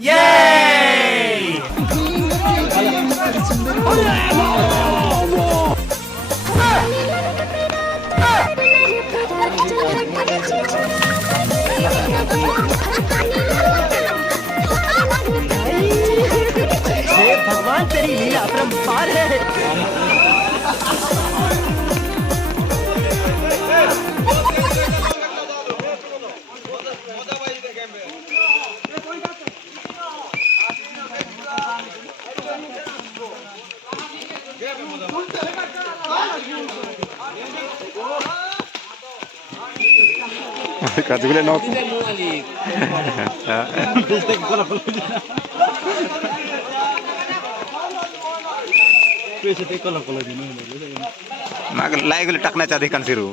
Yay! हे भगवान तेरी लीला अपरंपार है। কাজগুলো নাও लाइगले टाकण्याच्या आधी कन्सिरू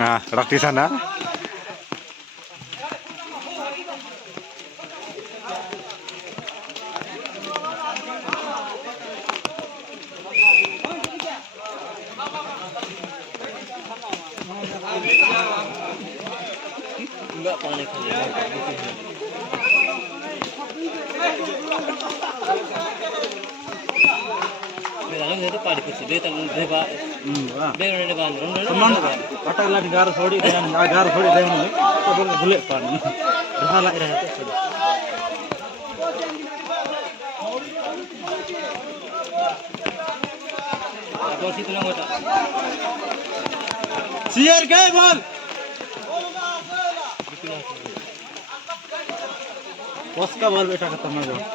हां रात्री sana Enggak panik. Bilangnya itu panik sih, dia tak deba. Dia udah depan, teman kata lagi garis hodi dengan garis hodi dengan ini तो भूले पानी रहा ला रहा है बस इतना होता शेयर के बोल बस का बोल बेटा खत्म हो गया